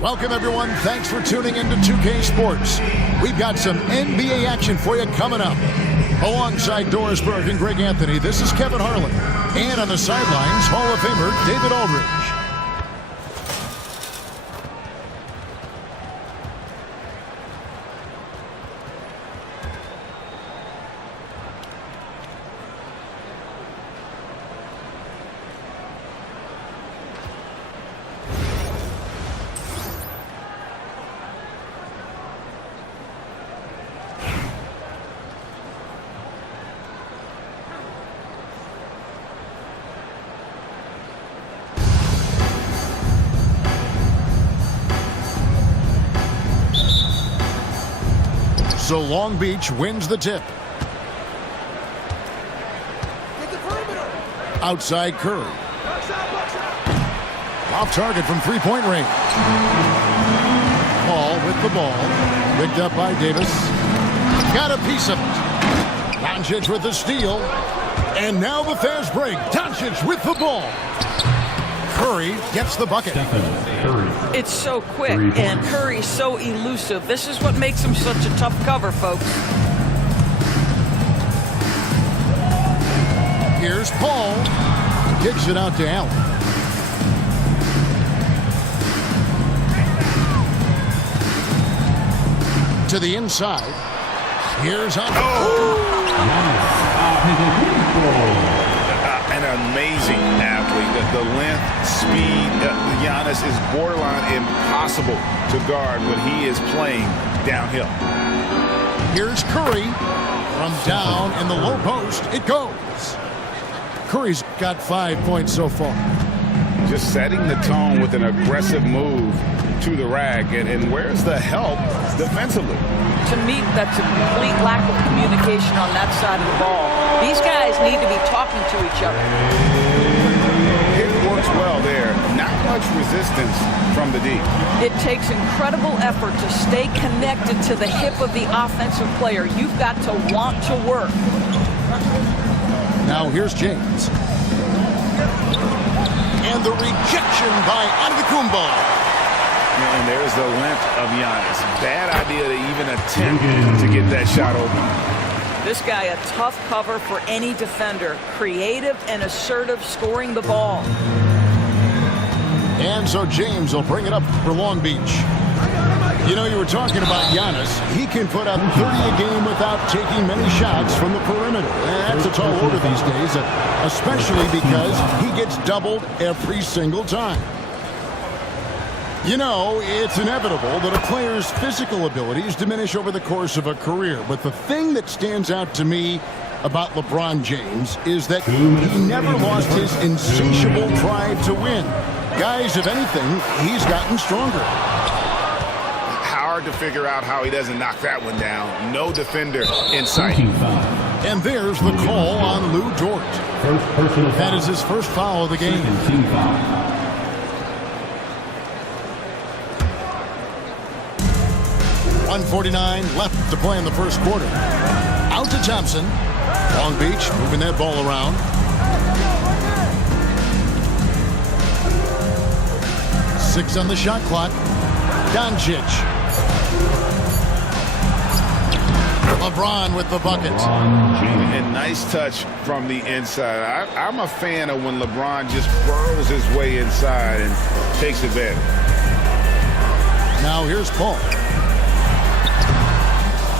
Welcome, everyone. Thanks for tuning into 2K Sports. We've got some NBA action for you coming up. Alongside Doris Berg and Greg Anthony, this is Kevin Harlan. And on the sidelines, Hall of Famer David Aldridge. So Long Beach wins the tip. Outside Curry. Off target from three-point range. Paul with the ball. Picked up by Davis. Got a piece of it. Doncic with the steal. And now the fast break. Doncic with the ball. Curry gets the bucket. It's so quick, and Curry's so elusive. This is what makes him such a tough cover, folks. Here's Paul. Kicks it out to Allen. To the inside. Here's on. An amazing athlete. The length, speed, Giannis is borderline impossible to guard when he is playing downhill. Here's Curry. From down in the low post, it goes. Curry's got 5 points so far. Just setting the tone with an aggressive move to the rack. And where's the help defensively? To me, that's a complete lack of communication on that side of the ball. These guys need to be talking to each other. It works well there. Not much resistance from the D. It takes incredible effort to stay connected to the hip of the offensive player. You've got to want to work. Now here's James. And the rejection by Antetokounmpo. And there's the length of Giannis. Bad idea to even attempt to get that shot open. This guy, a tough cover for any defender. Creative and assertive scoring the ball. And so James will bring it up for Long Beach. You know, you were talking about Giannis. He can put up 30 a game without taking many shots from the perimeter. That's a tall order these days, especially because he gets doubled every single time. You know, it's inevitable that a player's physical abilities diminish over the course of a career. But the thing that stands out to me about LeBron James is that he never lost his insatiable drive to win. Guys, if anything, he's gotten stronger. Hard to figure out how he doesn't knock that one down. No defender in sight. And there's the call on Lou Dort. That is his first foul of the game. 1:49 left to play in the first quarter. Out to Thompson. Long Beach moving that ball around. Six on the shot clock. Doncic. LeBron with the bucket. And nice touch from the inside. I'm a fan of when LeBron just burrows his way inside and takes advantage. Now here's Paul.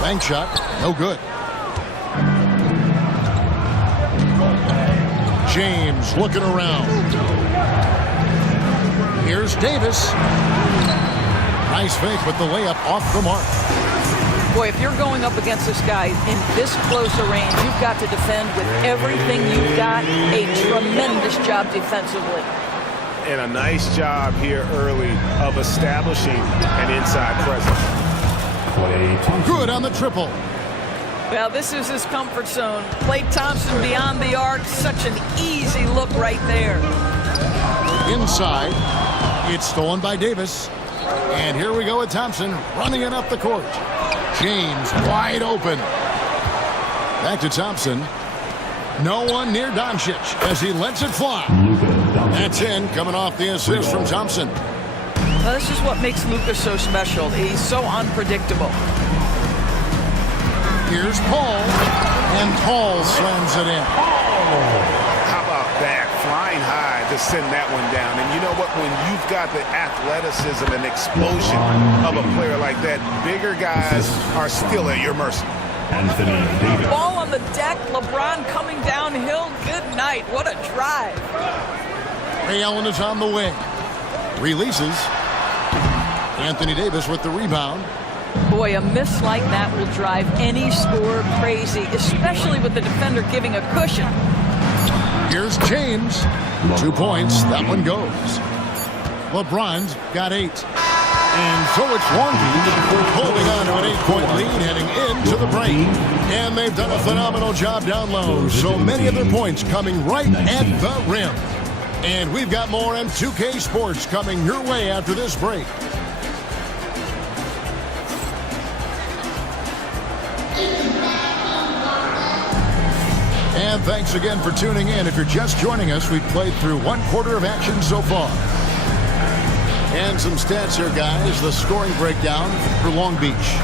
Bank shot, no good. James looking around. Here's Davis. Nice fake, but the layup off the mark. Boy, if you're going up against this guy in this close a range, you've got to defend with everything you've got. A tremendous job defensively. And a nice job here early of establishing an inside presence. Good on the triple. Well, this is his comfort zone. Klay Thompson beyond the arc. Such an easy look right there. Inside. It's stolen by Davis. And here we go with Thompson running it up the court. James wide open. Back to Thompson. No one near Doncic as he lets it fly. That's in, coming off the assist from Thompson. Well, this is what makes Luka so special. He's so unpredictable. Here's Paul, and Paul slams it in. How about that? Flying high to send that one down. And you know what? When you've got the athleticism and explosion of a player like that, bigger guys are still at your mercy. Ball on the deck, LeBron coming downhill. Good night. What a drive. Ray Allen is on the wing. Releases. Anthony Davis with the rebound. Boy, a miss like that will drive any scorer crazy, especially with the defender giving a cushion. Here's James. 2 points. That one goes. LeBron's got 8. And so it's Long Beach holding on to an 8-point lead heading into the break. And they've done a phenomenal job down low. So many of their points coming right at the rim. And we've got more M2K Sports coming your way after this break. And thanks again for tuning in. If you're just joining us, we've played through 1/4 of action so far. And some stats here, guys. The scoring breakdown for Long Beach.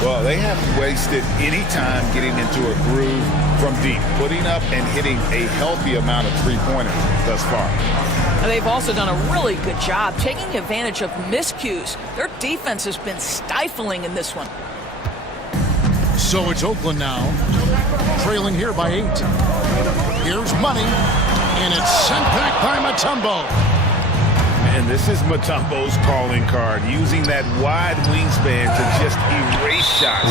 Well, they haven't wasted any time getting into a groove from deep, putting up and hitting a healthy amount of three-pointers thus far. And they've also done a really good job taking advantage of miscues. Their defense has been stifling in this one. So it's Oakland now, trailing here by 8. Here's Money, and it's sent back by Mutombo. And this is Mutombo's calling card, using that wide wingspan to just erase shots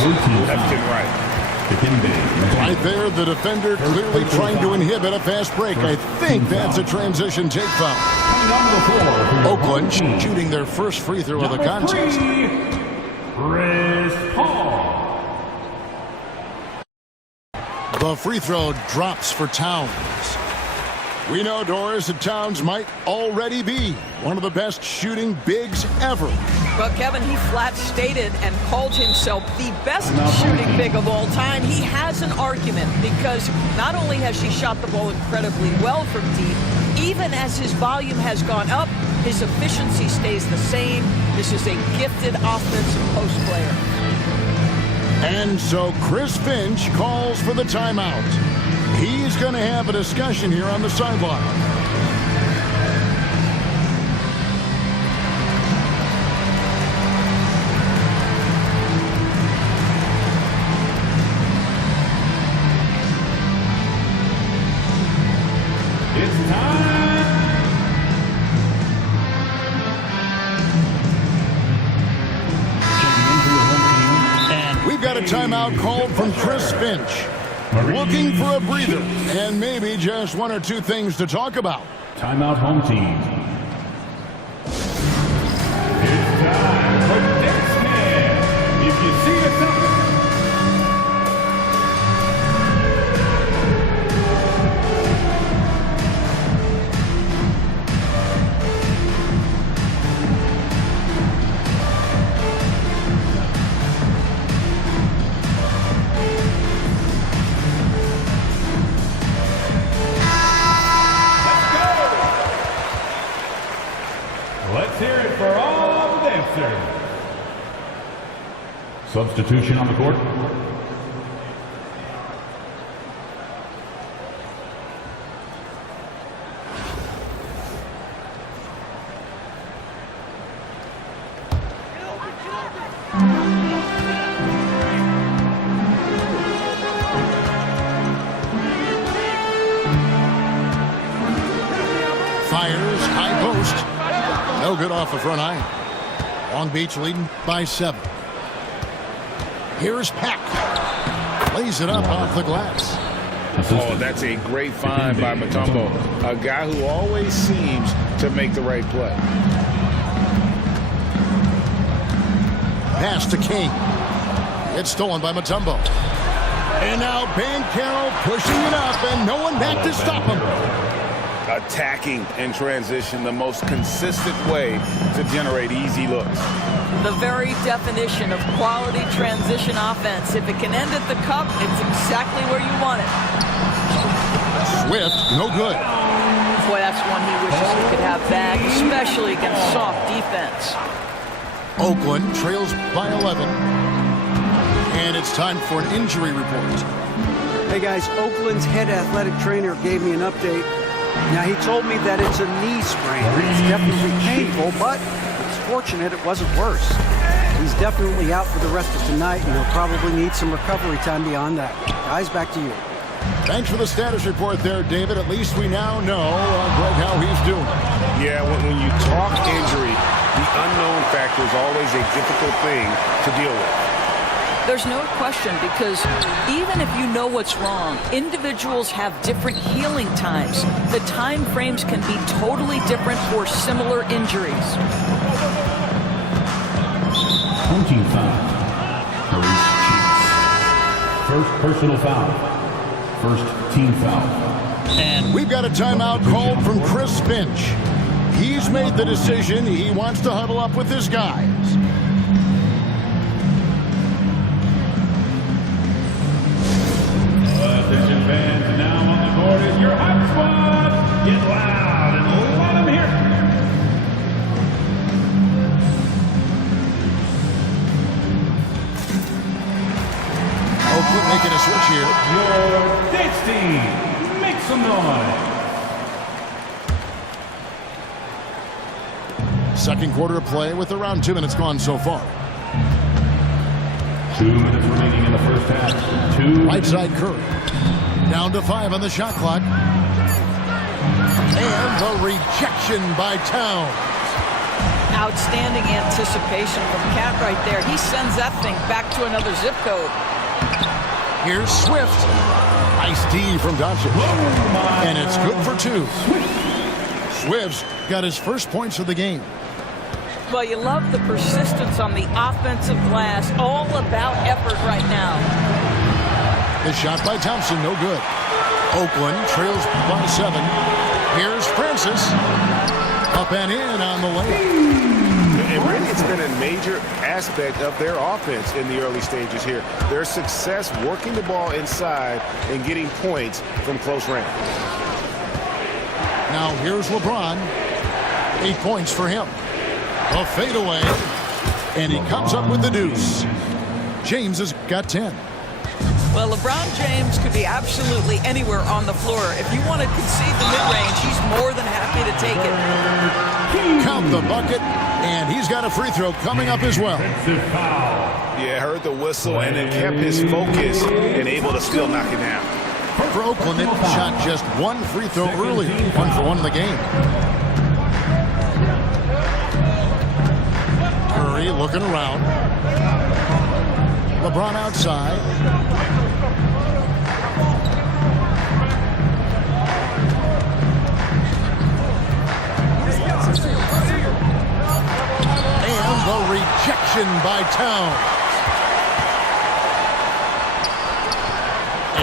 left and right. Right there, the defender clearly trying to inhibit a fast break. I think that's a transition take foul. Oakland shooting their first free throw of the contest. Chris Paul. The free throw drops for Towns. We know, Doris, that Towns might already be one of the best shooting bigs ever. But Kevin, he flat stated and called himself the best shooting big of all time. He has an argument because not only has he shot the ball incredibly well from deep, even as his volume has gone up, his efficiency stays the same. This is a gifted offensive post player. And so Chris Finch calls for the timeout. He's going to have a discussion here on the sideline. It's time. And we've got a timeout called from Chris Finch. Looking for a breather and maybe just 1 or 2 things to talk about. Timeout, home team. It's time for next man. If you see it, let's hear it for all the dancers. Substitution on the court. Fires, high post. No good off the front iron. Long Beach leading by 7. Here's Peck. Lays it up off the glass. Oh, that's a great find by Mutombo. A guy who always seems to make the right play. Pass to King. It's stolen by Mutombo. And now Bankero pushing it up, and no one back to stop him. Attacking in transition, the most consistent way to generate easy looks. The very definition of quality transition offense. If it can end at the cup, it's exactly where you want it. Swift, no good. Boy, that's one he wishes he could have back, especially against soft defense. Oakland trails by 11. And it's time for an injury report. Hey guys, Oakland's head athletic trainer gave me an update. Now he told me that it's a knee sprain. It's definitely painful, but it's fortunate it wasn't worse. He's definitely out for the rest of tonight, and he'll probably need some recovery time beyond that. Guys, back to you. Thanks for the status report there, David. At least we now know, Greg, how he's doing. Yeah, when you talk injury, the unknown factor is always a difficult thing to deal with. There's no question, because even if you know what's wrong, individuals have different healing times. The time frames can be totally different for similar injuries. 25. First personal foul. First team foul. And we've got a timeout called from Chris Finch. He's made the decision. He wants to huddle up with his guys. Attention fans, now on the court is your hot squad. Get loud and let them hear. Oakland making a switch here. Your dance team, make some noise. Second quarter of play with around 2 minutes gone so far. 2 minutes remaining in the first half. Right side Curry. Down to 5 on the shot clock. And the rejection by Towns. Outstanding anticipation from Cat right there. He sends that thing back to another zip code. Here's Swift. Nice D from Doncic. And it's good for 2. Swift's got his first points of the game. Well, you love the persistence on the offensive glass. All about effort right now. The shot by Thompson, no good. Oakland trails by 7. Here's Francis. Up and in on the lane. And really, it's been a major aspect of their offense in the early stages here. Their success working the ball inside and getting points from close range. Now here's LeBron. 8 points for him. A fadeaway. And he comes up with the deuce. James has got 10. Well, LeBron James could be absolutely anywhere on the floor. If you want to concede the mid-range, he's more than happy to take it. Count the bucket, and he's got a free throw coming up as well. Yeah, heard the whistle and then kept his focus and able to still knock it down. For Oakland, they shot just 1 free throw earlier. 1 for 1 in the game. Curry looking around. LeBron outside. And the rejection by Towns.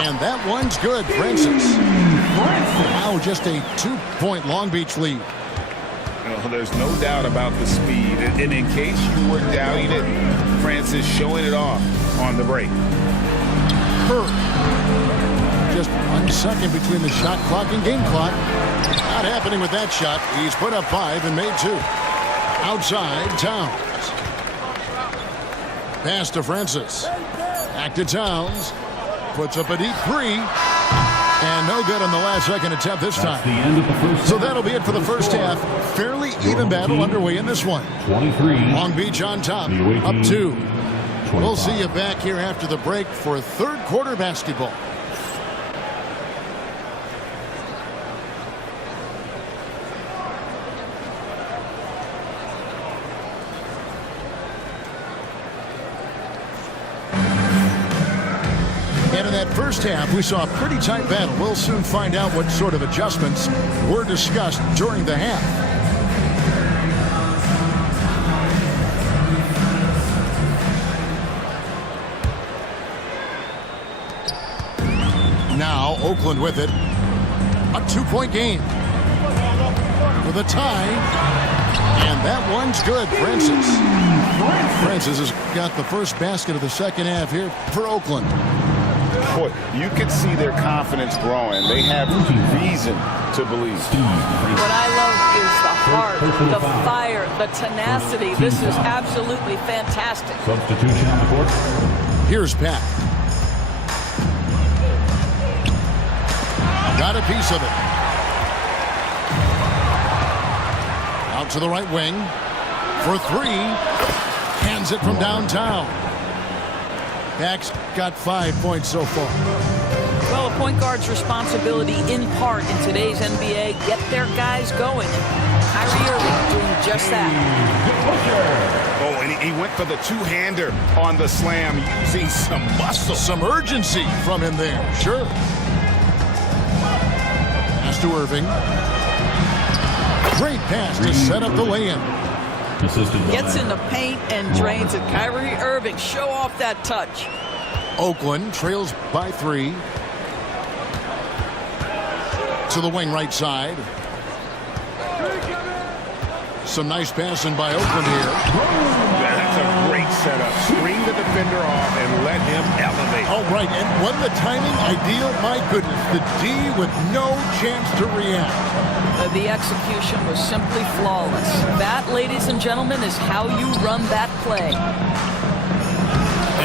And that one's good, Francis. Now just a 2-point Long Beach lead. Well, there's no doubt about the speed. And in case you were doubting it, Francis showing it off on the break. Curry. Just 1 second between the shot clock and game clock. Not happening with that shot. He's put up 5 and made 2. Outside, Towns. Pass to Francis. Back to Towns. Puts up a deep 3. And no good on the last second attempt this time. The end of the first So that'll be it for the first half. Fairly even battle underway in this one. 23. Long Beach on top, up 2. We'll see you back here after the break for third quarter basketball. And in that first half, we saw a pretty tight battle. We'll soon find out what sort of adjustments were discussed during the half. Oakland with it. A 2-point game. For the tie. And that one's good. Francis has got the first basket of the second half here for Oakland. Boy, you can see their confidence growing. They have reason to believe. What I love is the heart, the fire, the tenacity. This is absolutely fantastic. Substitution on the court. Here's Pat. Got a piece of it. Out to the right wing. For three. Hands it from downtown. Dak's got 5 points so far. Well, a point guard's responsibility in part in today's NBA, get their guys going. Kyrie Irving doing just that. Oh, and he went for the two-hander on the slam, using some muscle. Some urgency from him there, sure. Pass to Irving. Great pass to set up the lay-in. Gets in the paint and drains it. Kyrie Irving, show off that touch. Oakland trails by 3. To the wing right side. Some nice passing by Oakland here. That's a great setup. Screen the defender off and let him elevate. All right, and when the timing ideal, my goodness, the D with no chance to react. The execution was simply flawless. That, ladies and gentlemen, is how you run that play.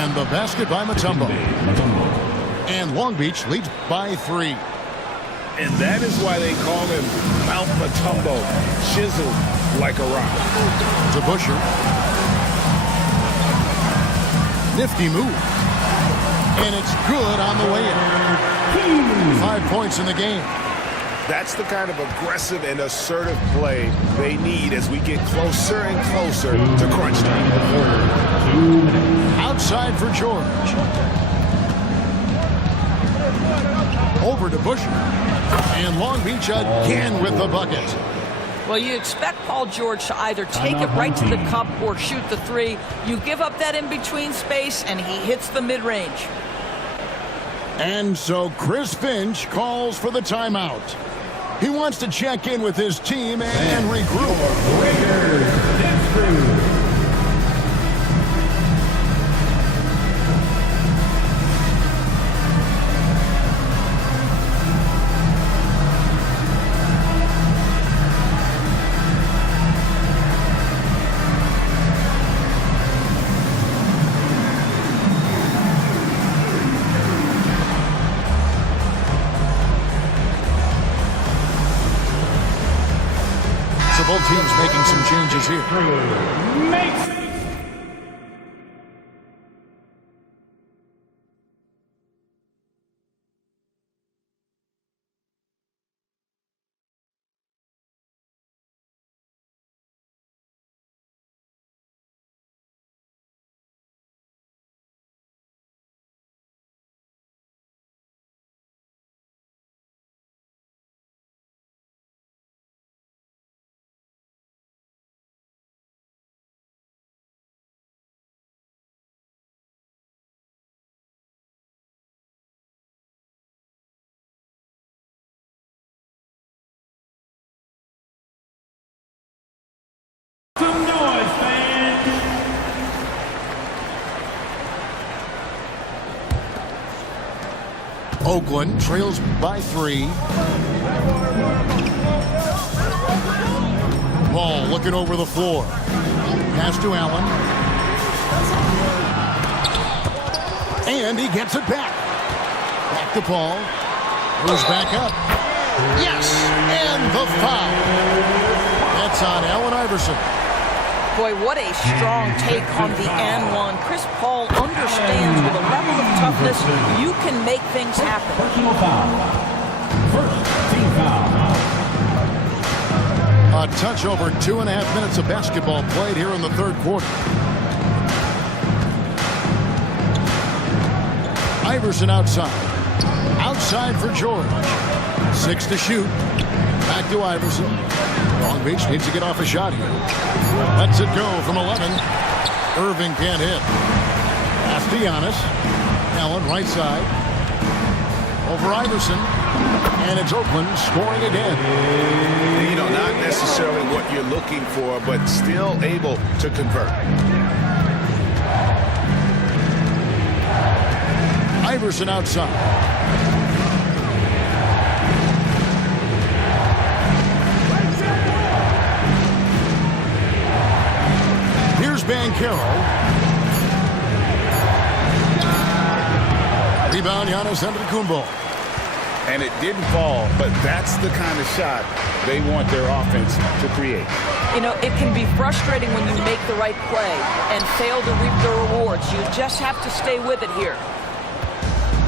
And the basket by Mutombo. And Long Beach leads by 3. And that is why they call him Mount Mutombo, chiseled like a rock. To Busher. Nifty move. And it's good on the way in. 5 points in the game. That's the kind of aggressive and assertive play they need as we get closer and closer to crunch time. Outside for George. Over to Busher. And Long Beach again with the bucket. Well, you expect Paul George to either take it right to the cup or shoot the three. You give up that in-between space, and he hits the mid-range. And so Chris Finch calls for the timeout. He wants to check in with his team and regroup. Both teams making some changes here. Some noise, fans! Oakland trails by 3. Ball looking over the floor. Pass to Allen. And he gets it back. Back to Paul. Goes back up. Yes! And the foul. That's on Allen Iverson. Boy, what a strong take on the and one. Chris Paul understands with a level of toughness, you can make things happen. Personal foul. First team foul. A touch over 2.5 minutes of basketball played here in the third quarter. Iverson outside. Outside for George. 6 to shoot. Back to Iverson. Long Beach needs to get off a shot here. Lets it go from 11. Irving can't hit. Pass to Giannis. Allen right side. over Iverson. And it's Oakland scoring again. You know, not necessarily what you're looking for, but still able to convert. Iverson outside. Here's Banchero. Rebound, Giannis Antetokounmpo. And it didn't fall, but that's the kind of shot they want their offense to create. You know, it can be frustrating when you make the right play and fail to reap the rewards. You just have to stay with it here.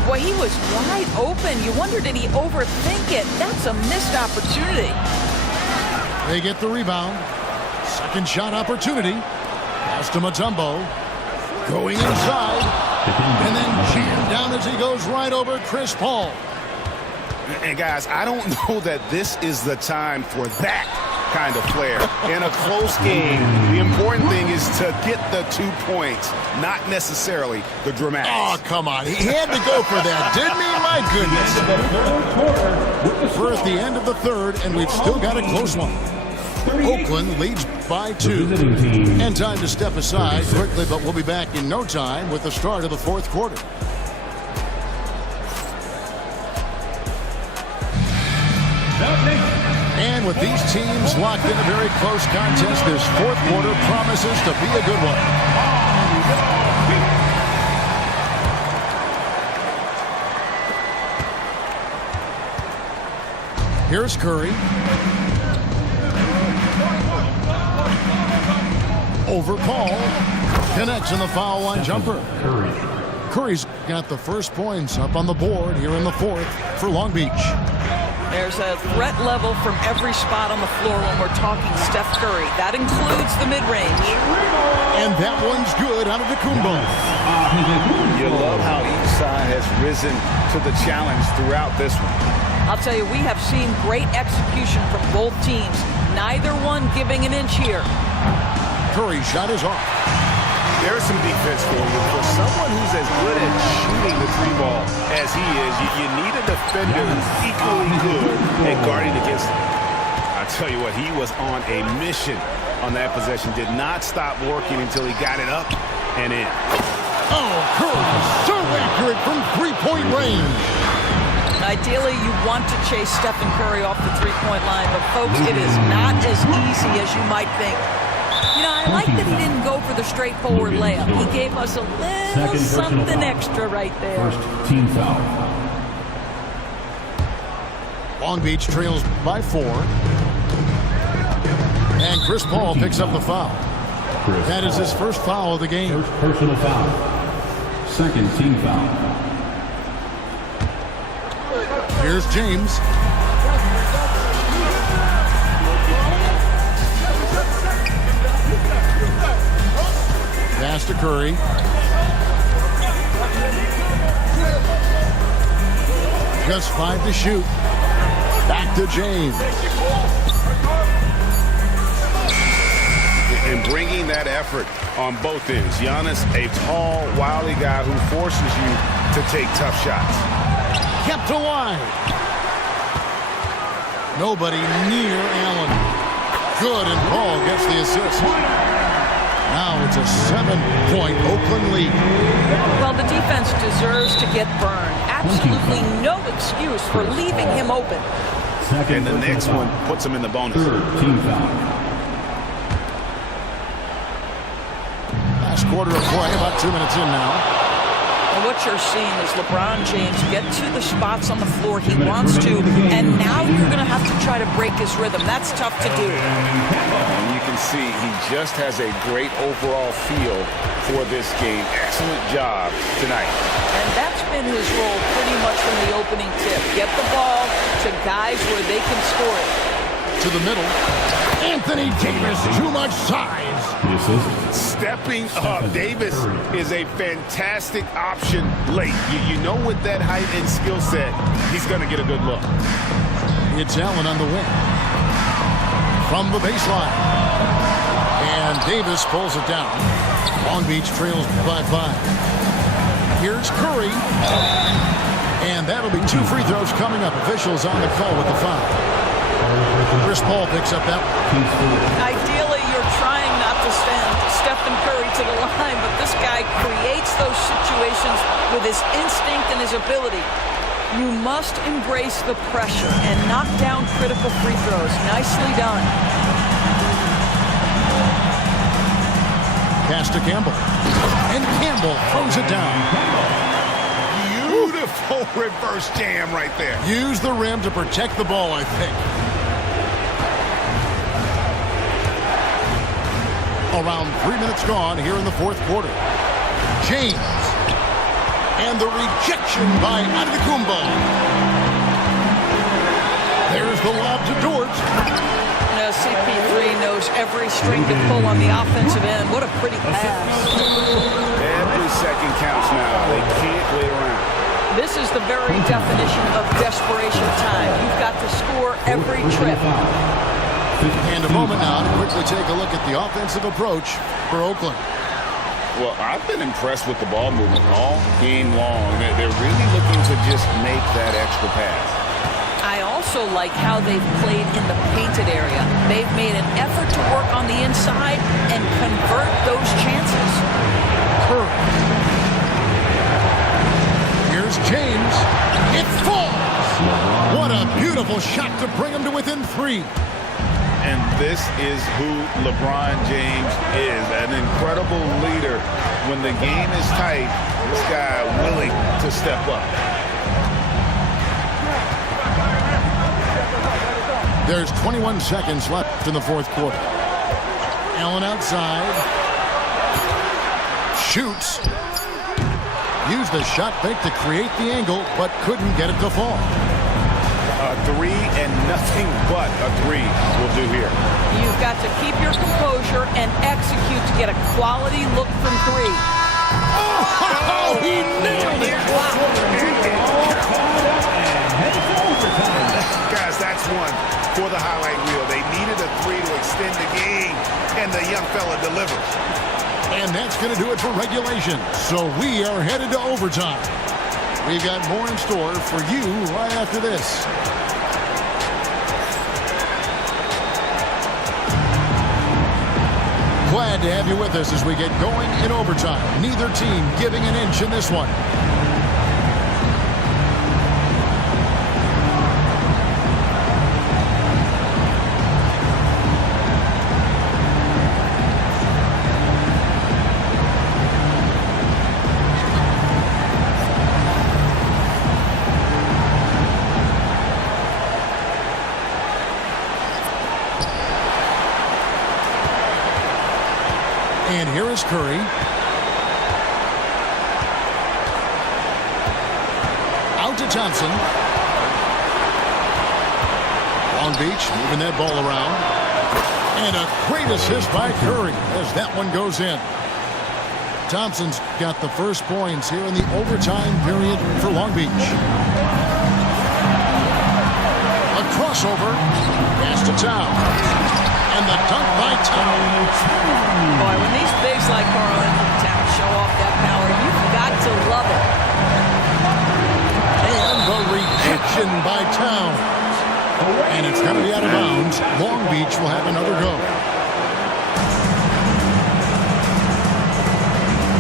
Boy, he was wide open. You wonder, did he overthink it? That's a missed opportunity. They get the rebound. Second shot opportunity. Pass to Mutombo. Going inside. And then jammed down as he goes right over Chris Paul. And guys, I don't know that this is the time for that kind of flair. In a close game, the important thing is to get the 2 points, not necessarily the dramatics. Oh, come on. He had to go for that, didn't he? My goodness. We're at the end of the third, and we've still got a close one. Oakland leads by 2. And time to step aside quickly, but we'll be back in no time with the start of the fourth quarter. And with these teams locked in a very close contest, this fourth quarter promises to be a good one. Here's Curry. Over Paul. Connects in the foul line jumper. Curry's got the first points up on the board here in the fourth for Long Beach. There's a threat level from every spot on the floor when we're talking Steph Curry. That includes the mid-range. And that one's good out of Antetokounmpo. You love how each side has risen to the challenge throughout this one. I'll tell you, we have seen great execution from both teams. Neither one giving an inch here. Curry's shot is off. There's some defense for you. For someone who's as good at shooting the three ball as he is, you need a defender who's equally good at guarding against him. I tell you what, he was on a mission on that possession. Did not stop working until he got it up and in. Oh, Curry so accurate from three-point range. Ideally, you want to chase Stephen Curry off the three-point line, but folks, it is not as easy as you might think. You know, I like that he didn't go for the straightforward layup. He gave us a little something extra right there. First team foul. Long Beach trails by 4. And Chris Paul picks up the foul. That is his first foul of the game. First personal foul. Second team foul. Here's James. Pass to Curry. Just 5 to shoot. Back to James. And bringing that effort on both ends. Giannis, a tall, wily guy who forces you to take tough shots. Kept alive. Nobody near Allen. Good, and Paul gets the assist. Now it's a 7-point Oakland lead. Well, the defense deserves to get burned. Absolutely no excuse for leaving him open. And the next one puts him in the bonus. Third team foul. Last quarter of play, about 2 minutes in now. And what you're seeing is LeBron James get to the spots on the floor he wants to, and now you're going to have to try to break his rhythm. That's tough to do. And you can see he just has a great overall feel for this game. Excellent job tonight. And that's been his role pretty much from the opening tip. Get the ball to guys where they can score it. To the middle. Anthony Davis, too much size. Stepping up. Davis is a fantastic option late. You know, with that height and skill set, he's going to get a good look. It's Allen on the wing. From the baseline. And Davis pulls it down. Long Beach trails by 5. Here's Curry. And that'll be 2 free throws coming up. Officials on the call with the foul. Chris Paul picks up that. Ideally, you're trying not to send Stephen Curry to the line, but this guy creates those situations with his instinct and his ability. You must embrace the pressure and knock down critical free throws. Nicely done. Pass to Campbell. And Campbell throws it down. Beautiful reverse jam right there. Use the rim to protect the ball, I think. Around 3 minutes gone here in the fourth quarter. James. And the rejection by Antetokounmpo. There's the lob to Dort. CP3 knows every string to pull on the offensive end. What a pretty pass. Every second counts now. They can't wait around. This is the very definition of desperation time. You've got to score every trip. And a moment now to quickly take a look at the offensive approach for Oakland. Well, I've been impressed with the ball movement all game long. They're really looking to just make that extra pass. I also like how they've played in the painted area. They've made an effort to work on the inside and convert those chances. Here's James. It falls. What a beautiful shot to bring him to within 3. And this is who LeBron James is, an incredible leader. When the game is tight, this guy willing to step up. There's 21 seconds left in the fourth quarter. Allen outside. Shoots. Used the shot fake to create the angle, but couldn't get it to fall. A 3 and nothing but a 3 will do here. You've got to keep your composure and execute to get a quality look from 3. Oh, he nailed it! Guys, that's one for the highlight reel. They needed a 3 to extend the game, and the young fella delivers. And that's going to do it for regulation. So we are headed to overtime. We've got more in store for you right after this. Glad to have you with us as we get going in overtime. Neither team giving an inch in this one. And here is Curry. Out to Thompson. Long Beach moving that ball around. And a great assist by Curry as that one goes in. Thompson's got the first points here in the overtime period for Long Beach. A crossover. Pass to Towns. And the dunk by Towns. Boy, when these bigs like Karl Anthony Towns show off that power, you've got to love it. And the rejection by Towns. And it's going to be out of bounds. Long Beach will have another go.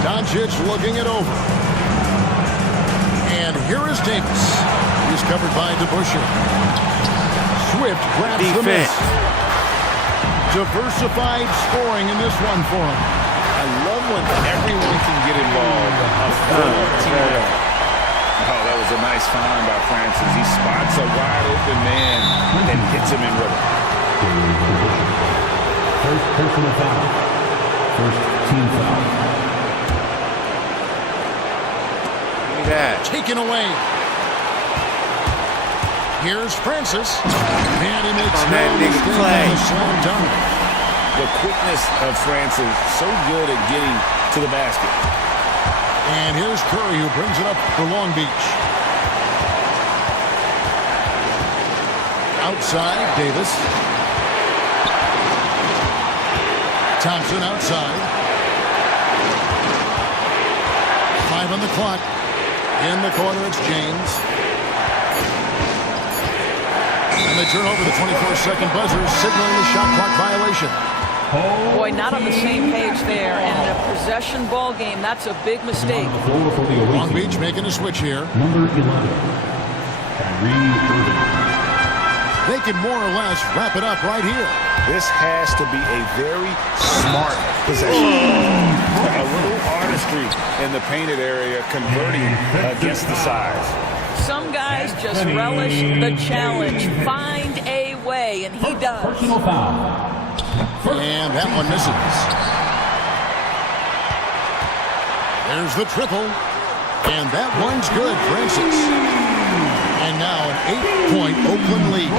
Doncic looking it over. And here is Davis. He's covered by DeBusschere. Swift grabs the miss. Diversified scoring in this one for him. I love when everyone can get involved. Oh, that was a nice find by Francis. He spots a wide open man and hits him in rhythm. First personal foul. First team foul. Give me that. Taken away. Here's Francis. And he makes no mistake on the slam dunk. The quickness of Francis, so good at getting to the basket. And here's Curry who brings it up for Long Beach. Outside, Davis. Thompson outside. 5 on the clock. In the corner, it's James. And they turn over the 24-second buzzer, signaling the shot clock violation. Boy, not on the same page there. And in a possession ball game, that's a big mistake. Long Beach making a switch here. Number 11, Kyrie Irving. They can more or less wrap it up right here. This has to be a very smart possession. A little artistry in the painted area, converting against the size. Some guys just relish the challenge. Find a way, and he does. Personal foul. And that one misses. There's the triple. And that one's good, Francis. And now an 8-point Oakland lead.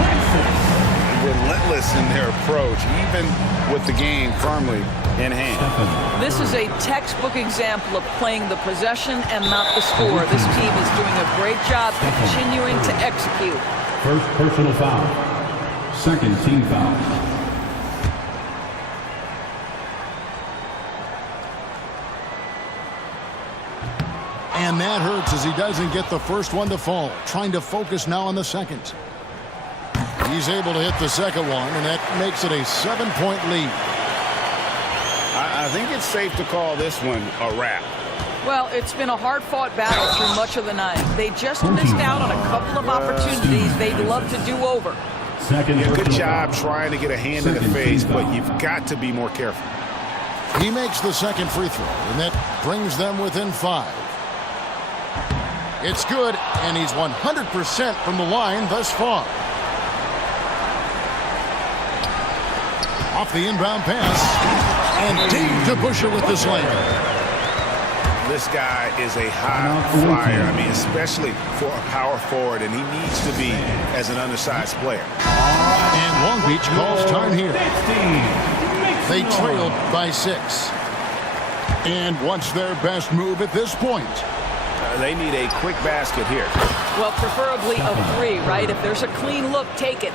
Relentless in their approach, even with the game firmly in hand. This is a textbook example of playing the possession and not the score. This team is doing a great job continuing to execute. First personal foul. Second team foul. And that hurts as he doesn't get the first one to fall. Trying to focus now on the second. He's able to hit the second one, and that makes it a 7-point lead. I think it's safe to call this one a wrap. Well, it's been a hard-fought battle through much of the night. They just missed out on a couple of opportunities they'd love to do over. Yeah, good job trying to get a hand in the face, but you've got to be more careful. He makes the second free throw, and that brings them within 5. It's good, and he's 100% from the line thus far. Off the inbound pass, and deep to Busher with the slam. This guy is a high flyer. I mean, especially for a power forward, and he needs to be as an undersized player. And Long Beach calls time here. They trailed by 6. And what's their best move at this point? They need a quick basket here. Well, preferably a 3, right? If there's a clean look, take it.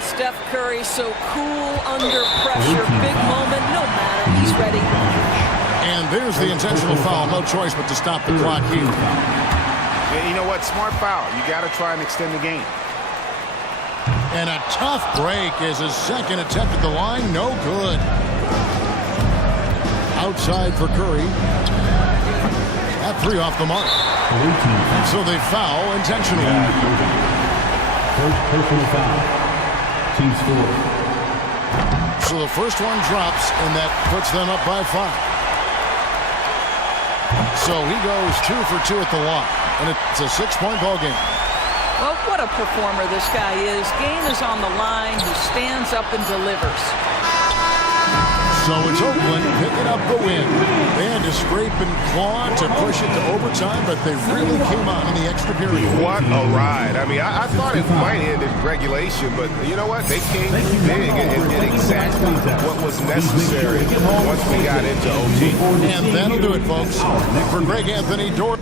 Steph Curry so cool under pressure. Big moment, no matter. He's ready. And there's the intentional foul. No choice but to stop the clock here. Yeah, you know what? Smart foul. You got to try and extend the game. And a tough break is his second attempt at the line. No good. Outside for Curry. That 3 off the mark. So they foul intentionally. First personal foul. Team score. So the first one drops, and that puts them up by 5. So he goes 2 for 2 at the line, and it's a 6-point ball game. Well, what a performer this guy is. Game is on the line. He stands up and delivers. So it's Oakland picking up the win. They had to scrape and claw to push it to overtime, but they really came on in the extra period. What a ride. I mean, I thought it might end in regulation, but you know what? They came big and did exactly what was necessary once we got into OT. And that'll do it, folks. For Greg Anthony, Doran.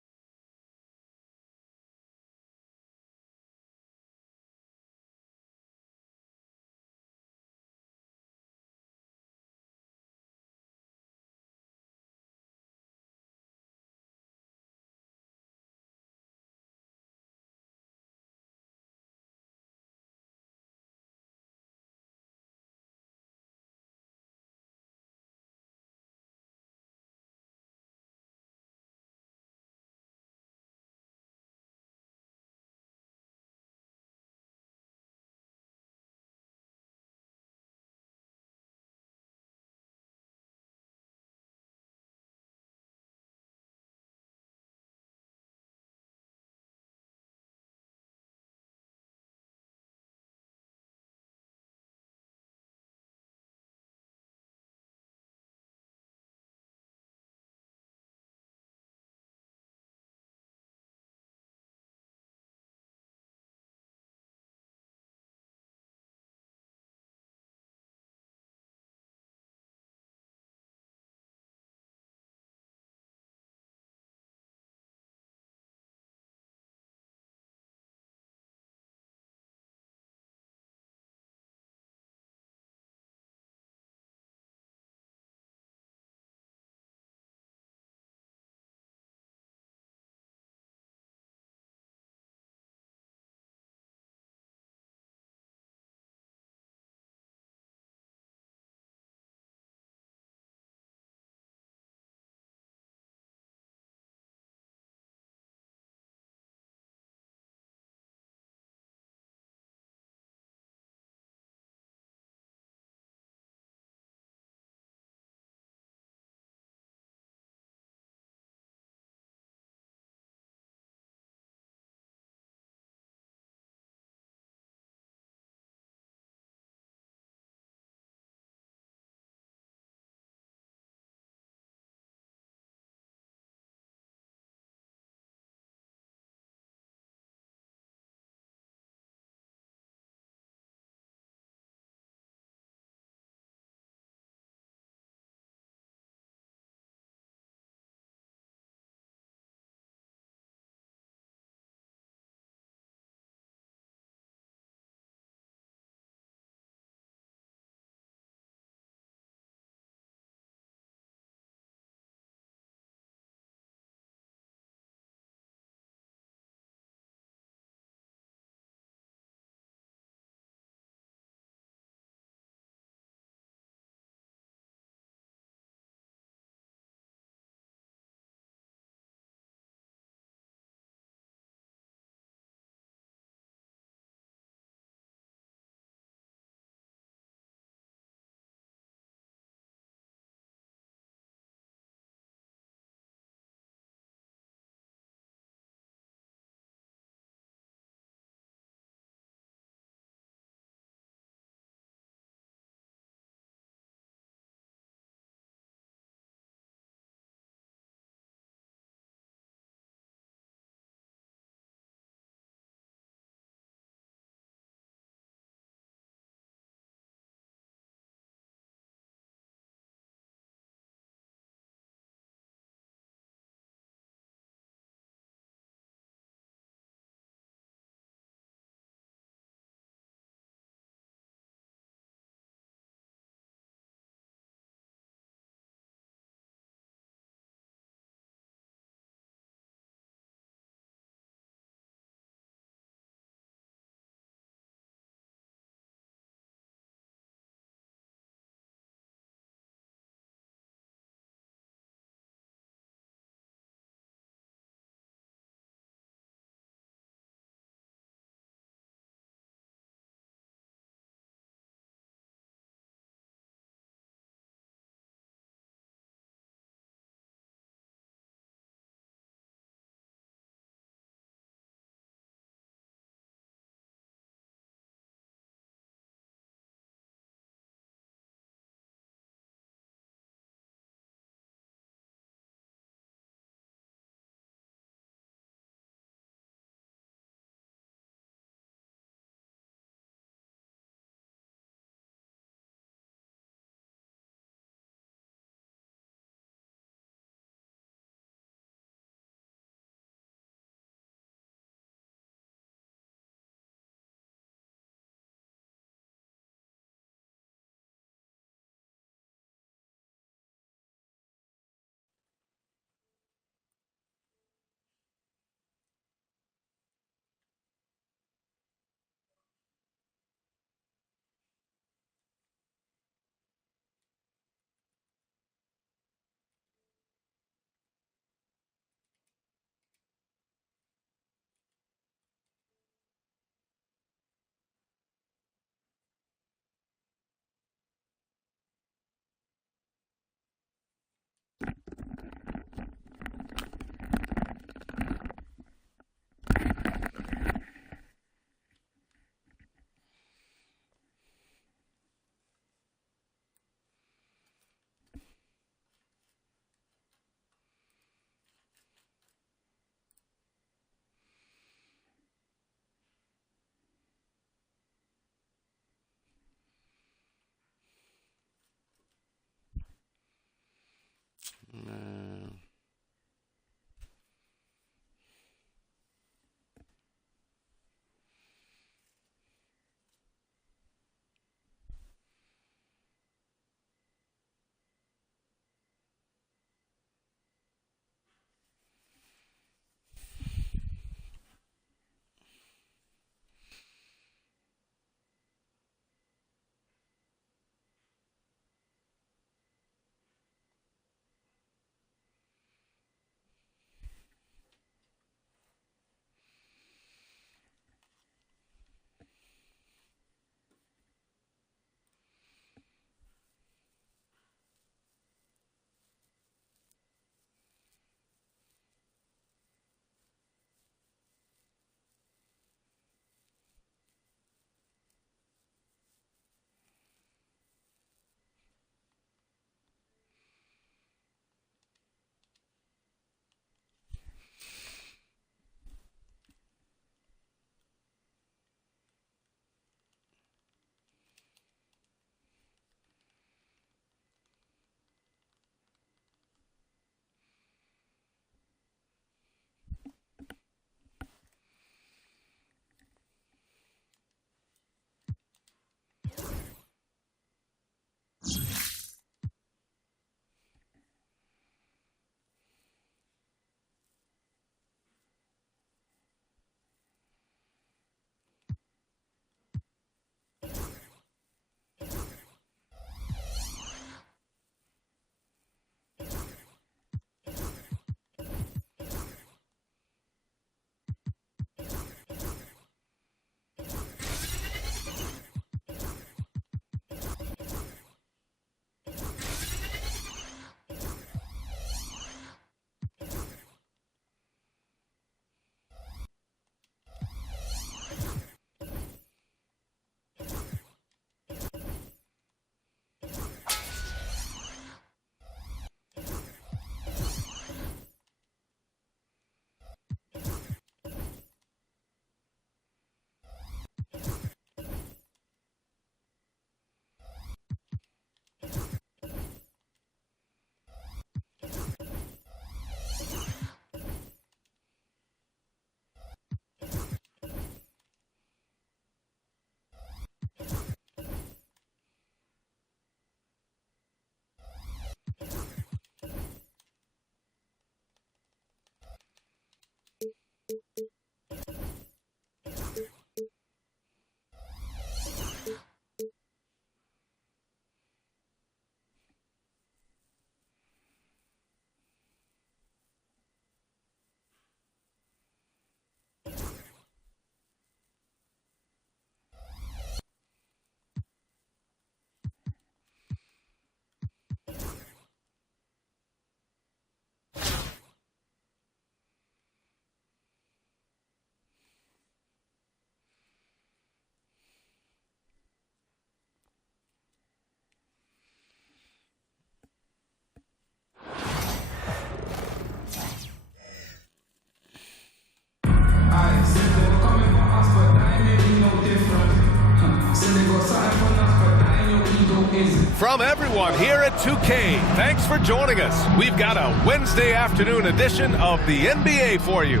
From everyone here at 2K, thanks for joining us. We've got a Wednesday afternoon edition of the NBA for you.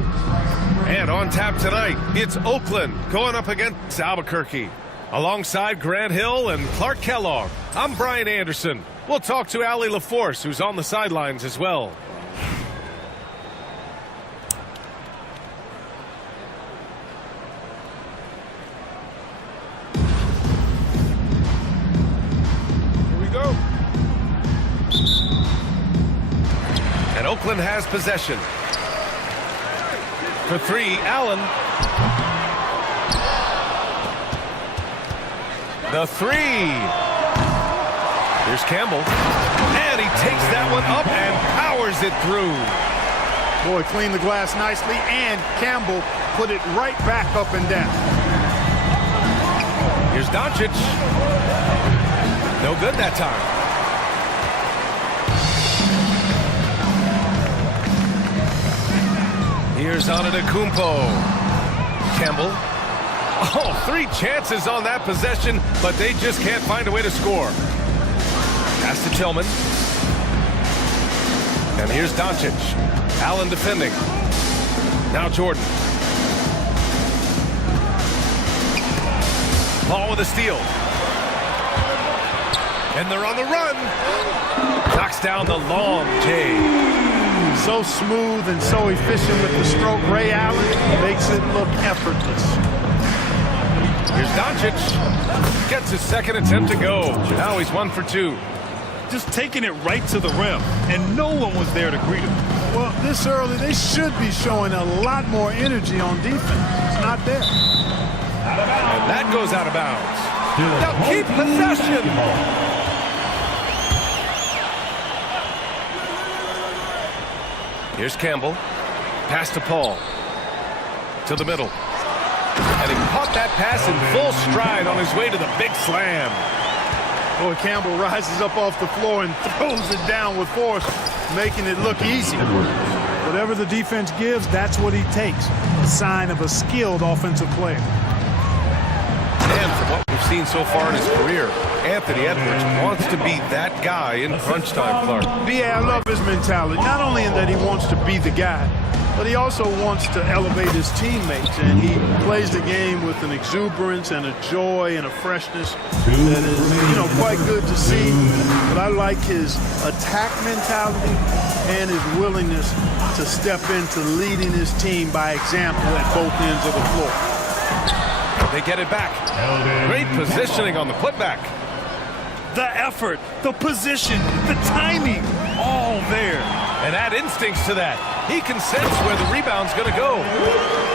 And on tap tonight, it's Oakland going up against Albuquerque. Alongside Grant Hill and Clark Kellogg, I'm Brian Anderson. We'll talk to Allie LaForce, who's on the sidelines as well. And Oakland has possession. For three, Allen. The three. Here's Campbell. And he takes that one up and powers it through. Boy, cleaned the glass nicely, and Campbell put it right back up and down. Here's Doncic. No good that time. Here's Antetokounmpo. Campbell. Oh, three chances on that possession, but they just can't find a way to score. Pass to Tillman. And here's Doncic. Allen defending. Now Jordan. Paul with a steal. And they're on the run. Knocks down the long J. So smooth and so efficient with the stroke. Ray Allen makes it look effortless. Here's Doncic. Gets his second attempt to go. Now he's 1 for 2. Just taking it right to the rim, and no one was there to greet him. Well, this early, they should be showing a lot more energy on defense. It's not there. And that goes out of bounds. Now keep possession. Here's Campbell. Pass to Paul. To the middle. And he caught that pass in full stride on his way to the big slam. Boy, Campbell rises up off the floor and throws it down with force, making it look easy. Whatever the defense gives, that's what he takes. A sign of a skilled offensive player. And from what we've seen so far in his career, Anthony Edwards wants to be that guy in crunch time, Clark. Yeah, I love his mentality. Not only in that he wants to be the guy, but he also wants to elevate his teammates. And he plays the game with an exuberance and a joy and a freshness that is, quite good to see. But I like his attack mentality and his willingness to step into leading his team by example at both ends of the floor. They get it back. Great positioning on the putback. The effort, the position, the timing, all there. And add instincts to that. He can sense where the rebound's going to go.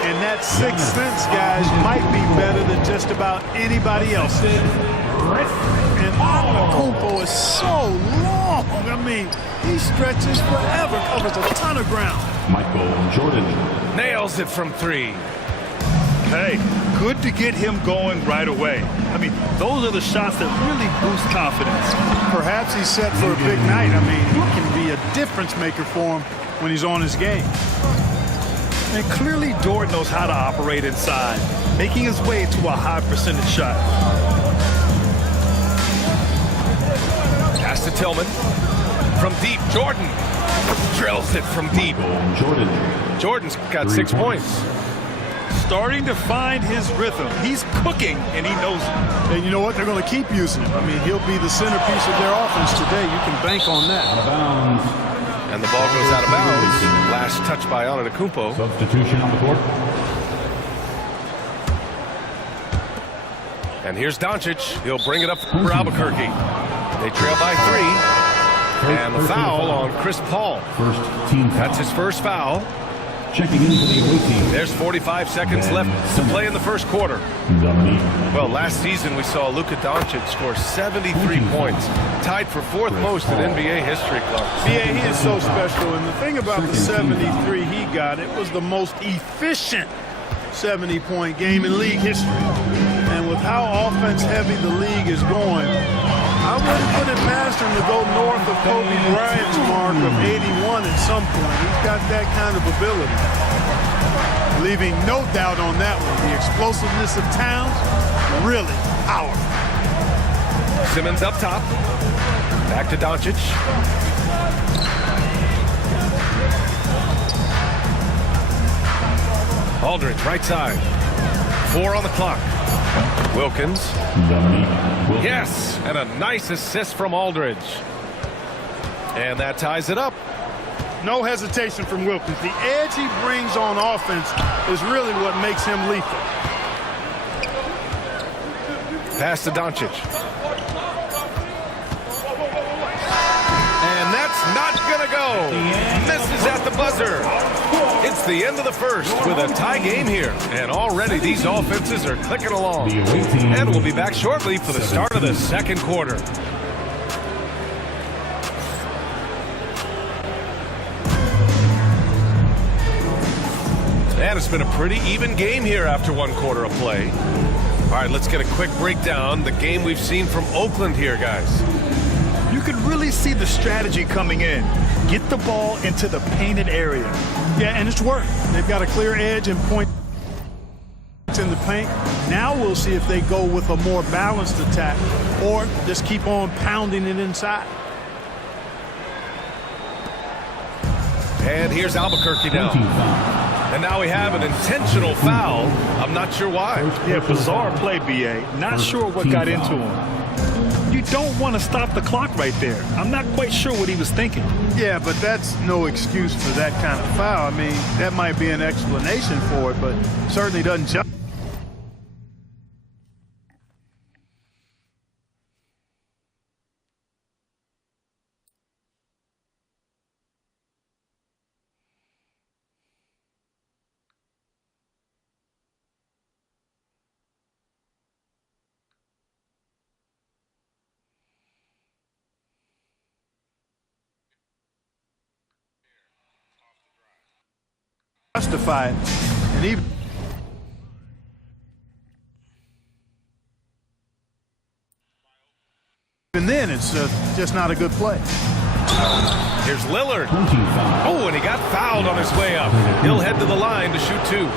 And that sixth sense, guys, might be better than just about anybody else. And Antetokounmpo is so long. I mean, he stretches forever, covers a ton of ground. Michael Jordan nails it from three. Hey, good to get him going right away. I mean, those are the shots that really boost confidence. Perhaps he's set for a big night. I mean, he can be a difference maker for him when he's on his game. And clearly Dort knows how to operate inside, making his way to a high percentage shot. Pass to Tillman. From deep, Jordan drills it from deep. Jordan's got 6 points. Starting to find his rhythm. He's cooking, and he knows it. And you know what? They're going to keep using him. I mean, he'll be the centerpiece of their offense today. You can bank on that. And the ball goes out of bounds. Last touch by Antetokounmpo. Substitution on the court. And here's Doncic. He'll bring it up for Albuquerque. They trail by 3. And the foul on Chris Paul. That's his first foul. Checking in for the away team. There's 45 seconds left to play in the first quarter. Well, last season we saw Luka Doncic score 73 points, tied for 4th most in NBA history, Clark. Yeah, he is so special. And the thing about the 73 he got, it was the most efficient 70-point game in league history. And with how offense-heavy the league is going, I wouldn't put it past him to go north of Kobe Bryant's mark of 81 at some point. He's got that kind of ability. Leaving no doubt on that one. The explosiveness of Towns, really powerful. Simmons up top. Back to Doncic. Aldridge, right side. 4 on the clock. Wilkins. Yes, and a nice assist from Aldridge. And that ties it up. No hesitation from Wilkins. The edge he brings on offense is really what makes him lethal. Pass to Doncic. And that's not going to go. Misses at the buzzer. It's the end of the first with a tie game here. And already these offenses are clicking along. And we'll be back shortly for the start of the second quarter. And it's been a pretty even game here after 1 quarter of play. All right, let's get a quick breakdown. The game we've seen from Oakland here, guys. You can really see the strategy coming in. Get the ball into the painted area. Yeah, and it's worked. They've got a clear edge and point in the paint. Now we'll see if they go with a more balanced attack or just keep on pounding it inside. And here's Albuquerque now. And now we have an intentional foul. I'm not sure why. Yeah, bizarre play, B.A. Not sure what got into him. You don't want to stop the clock right there. I'm not quite sure what he was thinking. Yeah, but that's no excuse for that kind of foul. I mean, that might be an explanation for it, but certainly doesn't justify. Justify it, and even then it's just not a good play. Here's Lillard. Oh, and he got fouled on his way up. He'll head to the line to shoot 2.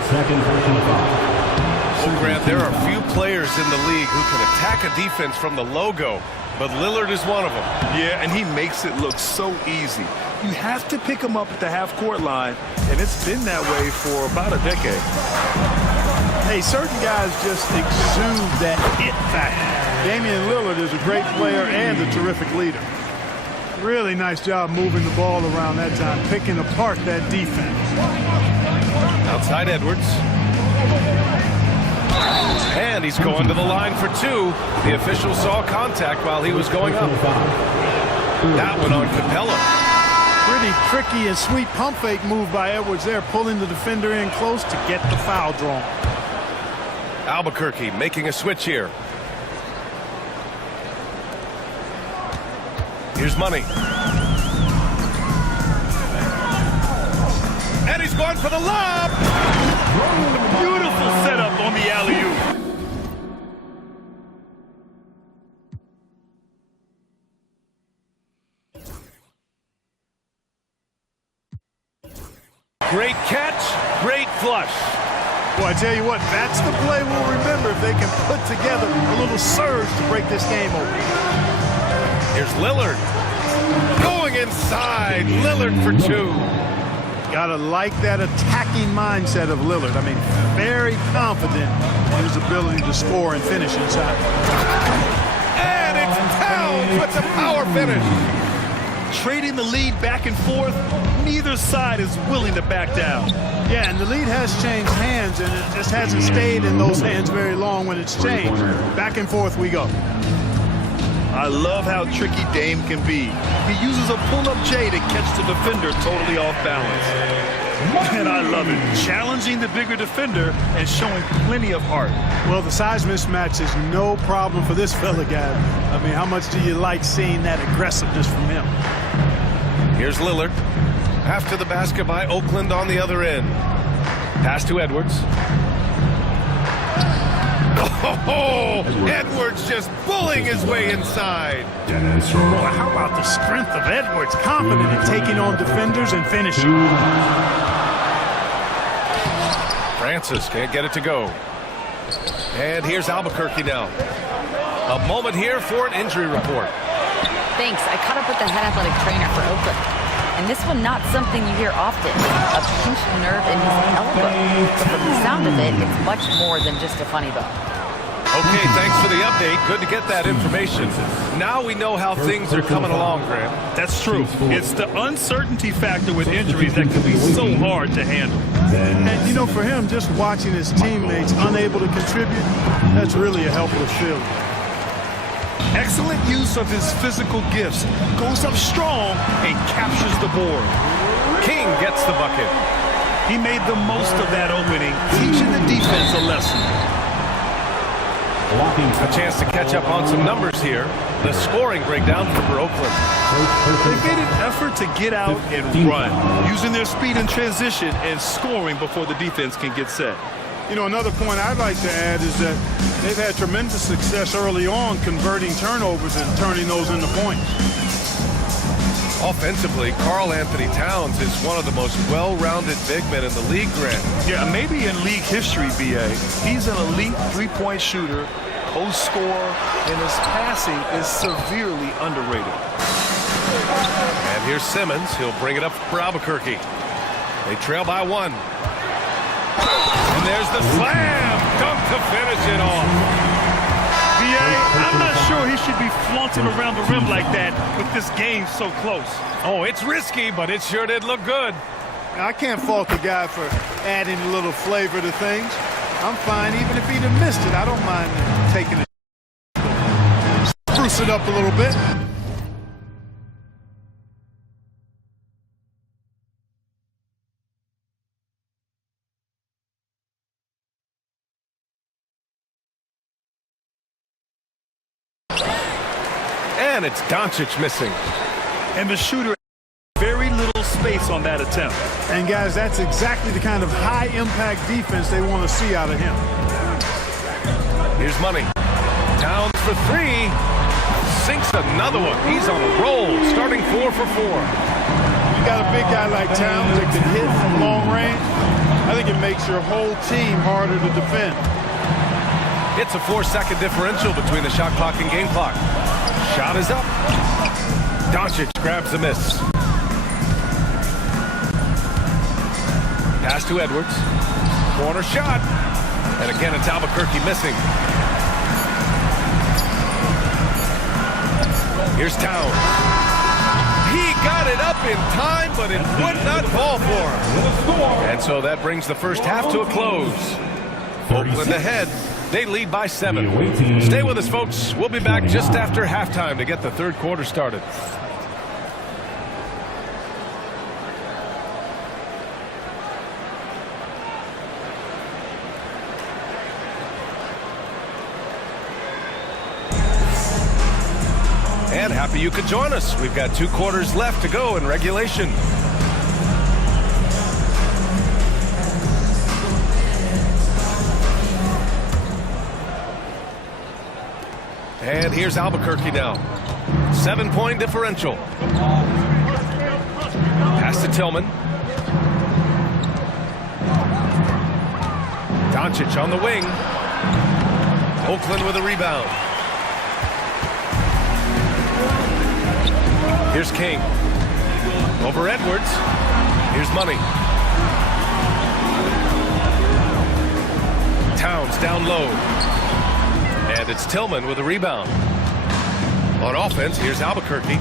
Oh, Grant, there are few players in the league who can attack a defense from the logo, but Lillard is one of them. Yeah, and he makes it look so easy. You have to pick him up at the half-court line, and it's been that way for about a decade. Hey, certain guys just exude that it factor. Damian Lillard is a great player and a terrific leader. Really nice job moving the ball around that time, picking apart that defense. Outside Edwards. And he's going to the line for 2. The official saw contact while he was going up. That one on Capella. Pretty tricky and sweet pump fake move by Edwards there, pulling the defender in close to get the foul drawn. Albuquerque making a switch here. Here's Money. And he's going for the lob. Beautiful setup on the alley-oop. Great catch, great flush. Well, I tell you what, that's the play we'll remember if they can put together a little surge to break this game open. Here's Lillard. Going inside. Lillard for 2. Gotta like that attacking mindset of Lillard. I mean, very confident in his ability to score and finish inside. And it's Towns with the power finish. Trading the lead back and forth, neither side is willing to back down. Yeah, and the lead has changed hands, and it just hasn't stayed in those hands very long when it's changed. Back and forth we go. I love how tricky Dame can be. He uses a pull-up J to catch the defender totally off balance. And I love it. Challenging the bigger defender and showing plenty of heart. Well, the size mismatch is no problem for this fella, guy. I mean, how much do you like seeing that aggressiveness from him? Here's Lillard. After the basket by Oakland on the other end. Pass to Edwards. Oh, Edwards just bullying his way inside. Well, how about the strength of Edwards? Confident in taking on defenders and finishing. Francis can't get it to go. And here's Albuquerque now. A moment here for an injury report. Thanks. I caught up with the head athletic trainer for Oakland. And this one, not something you hear often. A pinched nerve in his elbow. But from the sound of it, it's much more than just a funny bone. Okay, thanks for the update. Good to get that information. Now we know how things are coming along, Graham. That's true. It's the uncertainty factor with injuries that can be so hard to handle. And, you know, for him, just watching his teammates unable to contribute, that's really a helpless feeling. Excellent use of his physical gifts. Goes up strong and captures the board. King gets the bucket. He made the most of that opening, teaching the defense a lesson. A chance to catch up on some numbers here. The scoring breakdown for Oakland. They made an effort to get out and run, using their speed in transition and scoring before the defense can get set. You know, another point I'd like to add is that they've had tremendous success early on converting turnovers and turning those into points. Offensively, Karl Anthony Towns is one of the most well-rounded big men in the league, Grant. Yeah, maybe in league history, B.A. He's an elite three-point shooter, post scorer, and his passing is severely underrated. And here's Simmons. He'll bring it up for Albuquerque. They trail by 1. And there's the slam dunk to finish it off. I'm not sure he should be flaunting around the rim like that with this game so close. Oh, it's risky, but it sure did look good. I can't fault the guy for adding a little flavor to things. I'm fine even if he'd have missed it. I don't mind taking it. Spruce it up a little bit. And it's Doncic missing. And the shooter very little space on that attempt. And guys, that's exactly the kind of high-impact defense they want to see out of him. Here's Money. Towns for 3. Sinks another one. He's on a roll, starting 4 for 4. You got a big guy like Towns that can hit from long range. I think it makes your whole team harder to defend. It's a 4-second differential between the shot clock and game clock. Shot is up. Doncic grabs the miss. Pass to Edwards. Corner shot. And again, it's Albuquerque missing. Here's Towns. He got it up in time, but it would not fall for him. And so that brings the first half to a close. Oakland ahead. They lead by 7. Stay with us, folks. We'll be back just after halftime to get the third quarter started. And happy you could join us. We've got 2 quarters left to go in regulation. And here's Albuquerque now. 7-point differential. Pass to Tillman. Doncic on the wing. Oakland with a rebound. Here's King. Over Edwards. Here's Money. Towns down low. And it's Tillman with a rebound. On offense, here's Albuquerque.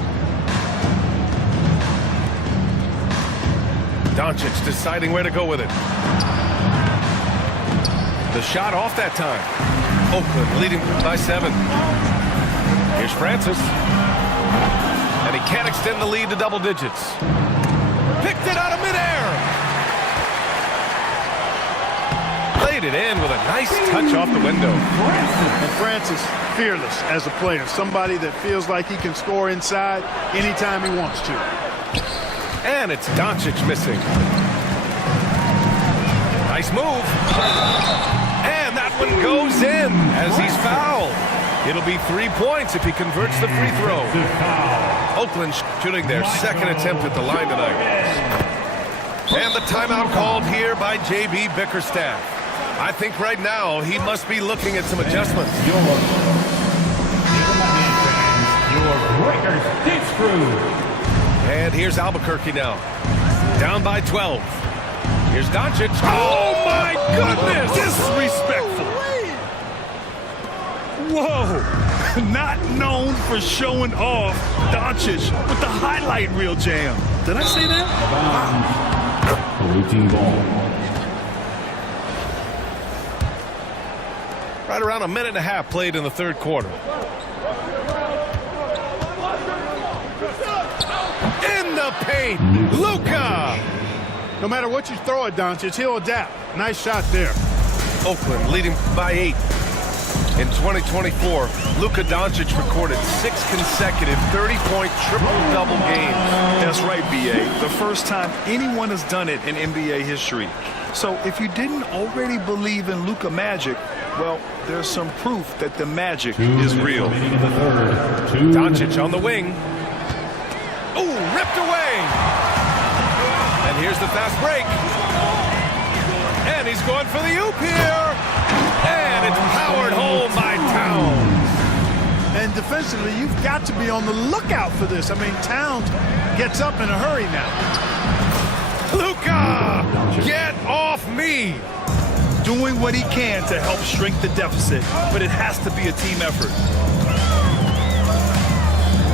Doncic deciding where to go with it. The shot off that time. Oakland leading by 7. Here's Francis. And he can't extend the lead to double digits. Picked it out of midair. Laid it in with a nice touch off the window. And Francis, fearless as a player. Somebody that feels like he can score inside anytime he wants to. And it's Doncic missing. Nice move. And that one goes in as he's fouled. It'll be 3 points if he converts the free throw. Oakland shooting their second attempt at the line tonight. And the timeout called here by J.B. Bickerstaff. I think right now he must be looking at some adjustments. Your breakers did screw. And here's Albuquerque now. Down by 12. Here's Doncic. Oh, my goodness! Disrespectful. Whoa. Not known for showing off. Doncic with the highlight reel jam. Did I say that? Routine ball. Right around a minute and a half played in the third quarter. In the paint, Luka. No matter what you throw at Doncic, he'll adapt. Nice shot there. Oakland leading by 8. In 2024, Luka Doncic recorded 6 consecutive 30-point triple-double games. That's right, B.A. The first time anyone has done it in NBA history. So if you didn't already believe in Luka magic, well, there's some proof that the magic is real. Doncic on the wing. Oh, ripped away. And here's the fast break. And he's going for the oop here. And it's powered home by Towns. And defensively, you've got to be on the lookout for this. I mean, Towns gets up in a hurry now. Luka, get off me. Doing what he can to help shrink the deficit, but it has to be a team effort.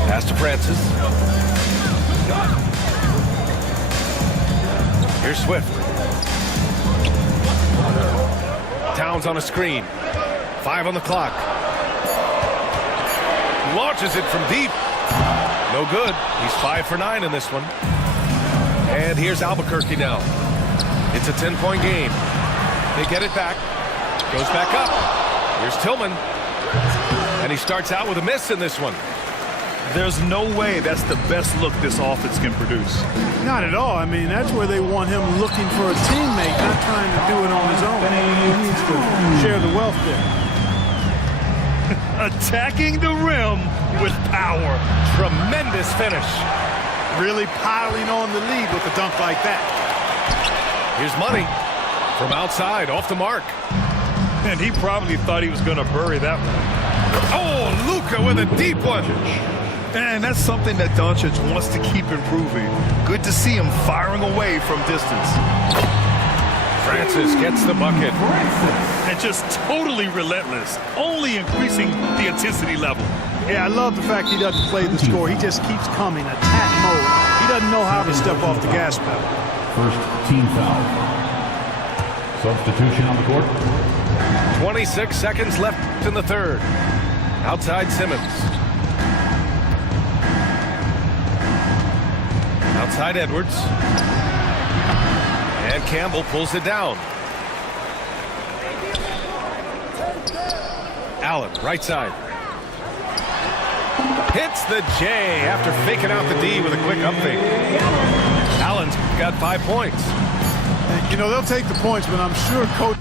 Pass to Francis. Here's Swift. Towns on a screen. 5 on the clock. Launches it from deep. No good. He's 5 for 9 in this one. And here's Albuquerque now. It's a 10-point game. They get it back. Goes back up. Here's Tillman. And he starts out with a miss in this one. There's no way that's the best look this offense can produce. Not at all. I mean, that's where they want him looking for a teammate, not trying to do it on his own. He needs to share the wealth there. Attacking the rim with power. Tremendous finish. Really piling on the lead with a dunk like that. Here's Money from outside, off the mark. And he probably thought he was going to bury that one. Oh, Luka with a deep one. And that's something that Doncic wants to keep improving. Good to see him firing away from distance. Francis gets the bucket. And just totally relentless, only increasing the intensity level. Yeah, I love the fact he doesn't play the score. He just keeps coming, attack mode. He doesn't know how to step off the gas pedal. First team foul. Substitution on the court. 26 seconds left in the third. Outside Simmons. Outside Edwards. And Campbell pulls it down. Allen, right side. Hits the J after faking out the D with a quick up fake. Allen's got 5 points. You know, they'll take the points, but I'm sure Coach